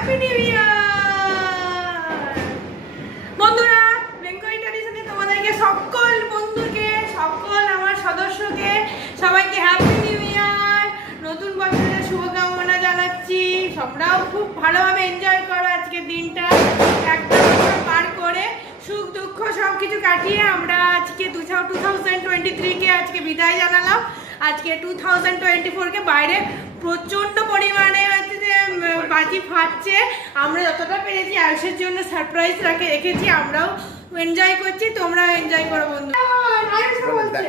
Happy new year বন্ধুরা। Bengali ট্র্যাডিশনে তোমাদেরকে সকল বন্ধুকে, সকল আমার সদস্যকে সবাইকে হ্যাপি নিউ ইয়ার, নতুন বছরের শুভকামনা জানাচ্ছি। তোমরাও খুব ভালোভাবে এনজয় করো আজকের দিনটা, একটা বছর পার করে সুখ দুঃখ সব কিছু কাটিয়ে আমরা আজকে 2023-কে আজকে বিদায় জানালাম। আজকে 2024-কে বাইরে প্রচণ্ড পরিমাণে হচ্ছে যে বাজি ফাটছে। আমরা যতটা পেরেছি আয়ুষের জন্য সারপ্রাইজ রেখেছি, আমরাও এনজয় করছি, তোমরাও এনজয় করো বন্ধু। আয়ুষ বলছে